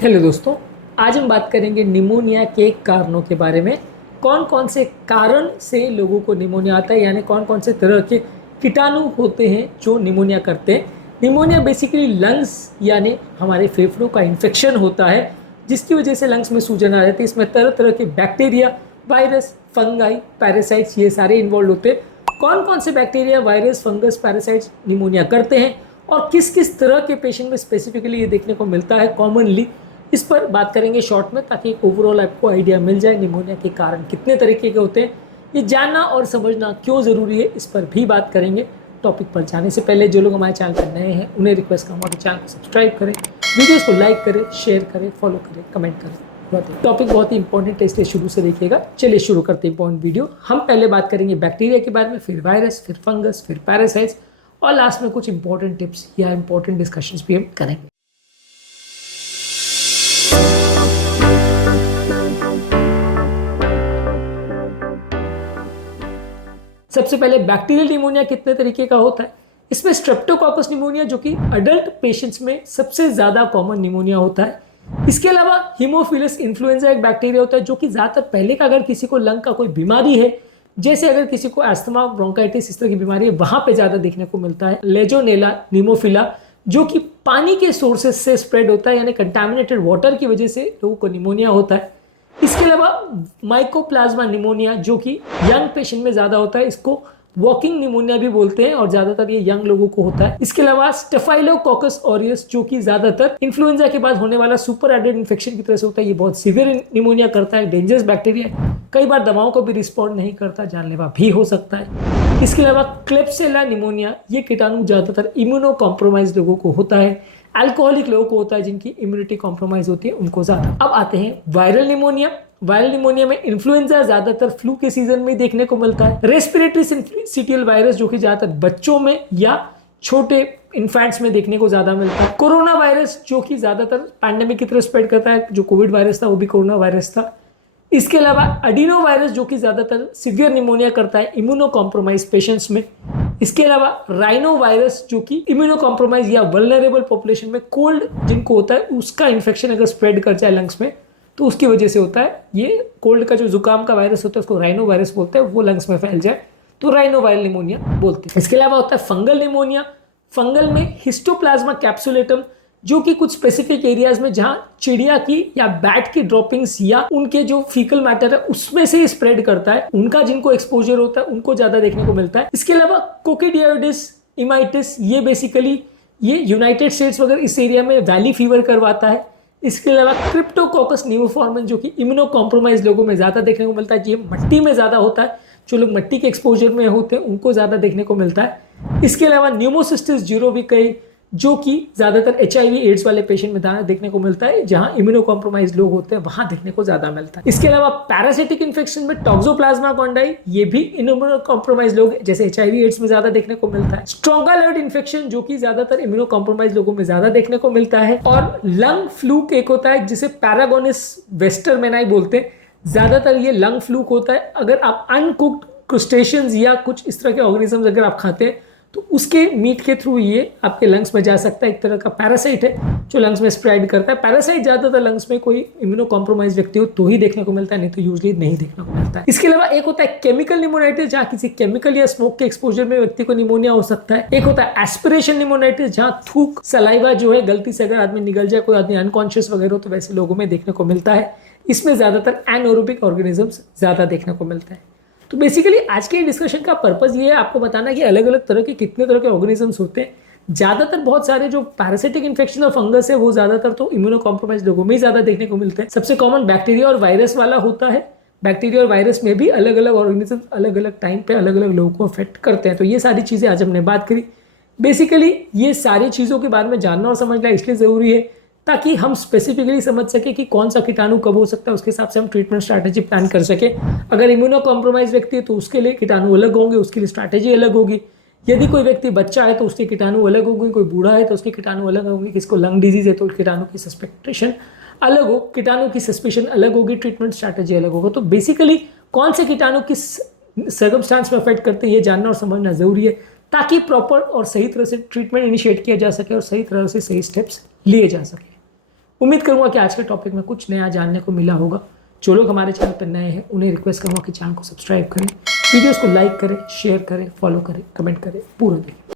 Hello दोस्तों, आज हम बात करेंगे निमोनिया के कारणों के बारे में। कौन कौन से कारण से लोगों को निमोनिया आता है, यानी कौन कौन से तरह के कीटाणु होते हैं जो निमोनिया करते हैं। निमोनिया बेसिकली लंग्स यानी हमारे फेफड़ों का इन्फेक्शन होता है, जिसकी वजह से लंग्स में सूजन आ जाती है। इसमें तरह तरह के बैक्टीरिया, वायरस, फंगाई, पैरासाइट्स ये सारे इन्वॉल्व होते हैं। कौन कौन से bacteria, virus, fungus, parasites pneumonia करते हैं और किस किस तरह के पेशेंट में स्पेसिफिकली ये देखने को मिलता है कॉमनली, इस पर बात करेंगे शॉर्ट में, ताकि ओवरऑल आपको आइडिया मिल जाए निमोनिया के कारण कितने तरीके के होते हैं। ये जानना और समझना क्यों ज़रूरी है, इस पर भी बात करेंगे। टॉपिक पर जाने से पहले जो लोग हमारे चैनल पर नए हैं उन्हें रिक्वेस्ट करूँगा कि चैनल को सब्सक्राइब करें, वीडियोस को लाइक करें, शेयर करें, फॉलो करें, कमेंट करें। टॉपिक बहुत ही इंपॉर्टेंट है, इसलिए शुरू से देखिएगा। चलिए शुरू करते हैं इंपॉर्टेंट वीडियो। हम पहले बात करेंगे बैक्टीरिया के बारे में, फिर वायरस, फिर फंगस, फिर पैरासाइट्स और लास्ट में कुछ इंपॉर्टेंट टिप्स या इंपॉर्टेंट डिस्कशंस भी हम करेंगे। सबसे पहले बैक्टीरियल निमोनिया कितने तरीके का होता है। इसमें स्ट्रेप्टोकोकस निमोनिया, जो कि अडल्ट पेशेंट्स में सबसे ज़्यादा कॉमन निमोनिया होता है। इसके अलावा हीमोफिलस इन्फ्लुएंजा एक बैक्टीरिया होता है, जो कि ज़्यादातर पहले का, अगर किसी को लंग का कोई बीमारी है, जैसे अगर किसी को अस्थमा, ब्रोंकाइटिस, इस तरह की बीमारी है, वहाँ पे ज़्यादा देखने को मिलता है। लेजोनेला निमोफिला, जो कि पानी के सोर्सेज से स्प्रेड होता है, यानी कंटामिनेटेड वाटर की वजह से लोगों को निमोनिया होता है। इसके अलावा माइकोप्लाज्मा निमोनिया, जो कि यंग पेशेंट में ज़्यादा होता है, इसको वॉकिंग निमोनिया भी बोलते हैं और ज़्यादातर ये यंग लोगों को होता है। इसके अलावा स्टेफाइलोकोकस ऑरियस, जो कि ज़्यादातर इन्फ्लुएंजा के बाद होने वाला सुपर एडेड इन्फेक्शन की तरह से होता है। ये बहुत सीवियर निमोनिया करता है, डेंजरस बैक्टीरिया है, कई बार दवाओं को भी रिस्पॉन्ड नहीं करता, जानलेवा भी हो सकता है। इसके अलावा क्लेप्सिला निमोनिया, ये कीटाणु ज़्यादातर इम्यूनो कॉम्प्रोमाइज लोगों को होता है, अल्कोहलिक लोगों को होता है, जिनकी इम्यूनिटी कॉम्प्रोमाइज होती है उनको ज़्यादा। अब आते हैं वायरल निमोनिया। वायरल निमोनिया में इन्फ्लुएंजा ज्यादातर फ्लू के सीजन में देखने को मिलता है। रेस्पिरेटरी सिंसिटियल वायरस, जो कि ज्यादातर बच्चों में या छोटे इन्फेंट्स में देखने को ज्यादा मिलता है। कोरोना वायरस, जो कि ज्यादातर पैंडेमिक की तरह स्प्रेड करता है, जो कोविड वायरस था वो भी कोरोना वायरस था। इसके अलावा अडीनो वायरस, जो कि ज्यादातर सिवियर निमोनिया करता है इम्यूनो कॉम्प्रोमाइज पेशेंट्स में। इसके अलावा राइनो वायरस, जो कि इम्यूनो कॉम्प्रोमाइज या वल्नरेबल पॉपुलेशन में कोल्ड जिनको होता है, उसका इन्फेक्शन अगर स्प्रेड कर जाए लंग्स में तो उसकी वजह से होता है। ये कोल्ड का जो जुकाम का वायरस होता है उसको राइनो वायरस बोलते हैं, वो लंग्स में फैल जाए तो राइनो वायरल निमोनिया बोलते हैं। इसके अलावा होता है फंगल निमोनिया। फंगल में हिस्टोप्लाज्मा कैप्सुलेटम, जो कि कुछ स्पेसिफिक एरियाज में जहां चिड़िया की या बैट की ड्रॉपिंग्स या उनके जो फीकल मैटर है उसमें से स्प्रेड करता है, उनका जिनको एक्सपोजर होता है उनको ज्यादा देखने को मिलता है। इसके अलावा कोकिडियोइडिस इमाइटिस, ये बेसिकली ये यूनाइटेड स्टेट्स वगैरह इस एरिया में वैली फीवर करवाता है। इसके अलावा क्रिप्टोकोकस न्यूमोफॉर्मन, जो कि इम्यूनो कॉम्प्रोमाइज लोगों में ज़्यादा देखने को मिलता है, ये मट्टी में ज़्यादा होता है, जो लोग मट्टी के एक्सपोजर में होते हैं उनको ज़्यादा देखने को मिलता है। इसके अलावा न्यूमोसिस्टिस जिरोविकई, जो कि ज़्यादातर HIV एड्स वाले पेशेंट में देखने को मिलता है, जहां इम्यूनो कॉम्प्रोमाइज लोग होते हैं वहां देखने को ज़्यादा मिलता है। इसके अलावा पैरासिटिक इन्फेक्शन में टॉक्सोप्लाज्मा कॉन्डाई, ये भी इम्यूनो कॉम्प्रोमाइज लोग जैसे HIV एड्स में ज़्यादा देखने को मिलता है। स्ट्रोंगालर्ड इन्फेक्शन, जो कि ज़्यादातर इम्यूनो कॉम्प्रोमाइज लोगों में ज़्यादा देखने को मिलता है। और लंग फ्लूक एक होता है जिसे पैरागोनिस वेस्टरमेनाई बोलते हैं, ज़्यादातर ये लंग फ्लूक होता है। अगर आप अनकुक्ड क्रुस्टेशियंस या कुछ इस तरह के ऑर्गेनिजम्स अगर आप खाते हैं तो उसके मीट के थ्रू ये आपके लंग्स में जा सकता है। एक तरह का पैरासाइट है जो लंग्स में स्प्रेड करता है। पैरासाइट ज़्यादातर लंग्स में कोई इम्यूनो कॉम्प्रोमाइज व्यक्ति हो तो ही देखने को मिलता है, नहीं तो यूजली नहीं देखने को मिलता है। इसके अलावा एक होता है केमिकल निमोनाइटिस, जहाँ किसी केमिकल या स्मोक के एक्सपोजर में व्यक्ति को निमोनिया हो सकता है। एक होता है एस्पिरेशन निमोनाइटिस, जहाँ थूक, सलाइवा जो है गलती से अगर आदमी निगल जाए, कोई आदमी अनकॉन्शियस वगैरह हो, तो वैसे लोगों में देखने को मिलता है। इसमें ज़्यादातर एनएरोबिक ऑर्गेनिजम्स ज़्यादा देखने को मिलता है। तो बेसिकली आज के डिस्कशन का पर्पस ये है आपको बताना कि अलग अलग तरह के कितने तरह के ऑर्गेनिजम्स होते हैं। ज़्यादातर बहुत सारे जो पैरासिटिक इन्फेक्शन और फंगस है वो ज़्यादातर तो इम्यूनो कॉम्प्रोमाइज लोगों में ही ज़्यादा देखने को मिलते हैं। सबसे कॉमन बैक्टीरिया और वायरस वाला होता है। बैक्टीरिया और वायरस में भी अलग अलग ऑर्गेनिज्म अलग अलग टाइम पे अलग अलग लोगों को अफेक्ट करते हैं। तो ये सारी चीज़ें आज हमने बात करी। बेसिकली ये सारी चीज़ों के बारे में जानना और समझना इसलिए ज़रूरी है ताकि हम स्पेसिफिकली समझ सके कि कौन सा कीटाणु कब हो सकता है, उसके हिसाब से हम ट्रीटमेंट स्ट्रैटेजी प्लान कर सके। अगर इम्यूनो कॉम्प्रोमाइज व्यक्ति है तो उसके लिए कीटाणु अलग होंगे, उसके लिए स्ट्रैटेजी अलग होगी। यदि कोई व्यक्ति बच्चा है तो उसके कीटाणु अलग होंगे, कोई बूढ़ा है तो उसके कीटाणु अलग होंगे, किसको लंग डिजीज है तो कीटाणु की सस्पेक्टेशन अलग हो, कीटाणु की सस्पेशन अलग होगी, ट्रीटमेंट स्ट्रैटेजी अलग होगा। तो बेसिकली कौन से कीटाणु किस सर्कमस्टांस में अफेक्ट करते हैं ये जानना और समझना जरूरी है, ताकि प्रॉपर और सही तरह से ट्रीटमेंट इनिशिएट किया जा सके और सही तरह से सही स्टेप्स लिए जा सके। उम्मीद करूंगा कि आज के टॉपिक में कुछ नया जानने को मिला होगा। जो लोग हमारे चैनल पर नए हैं उन्हें रिक्वेस्ट करूंगा कि चैनल को सब्सक्राइब करें, वीडियोस को लाइक करें, शेयर करें, फॉलो करें, कमेंट करें, पूरा देखें।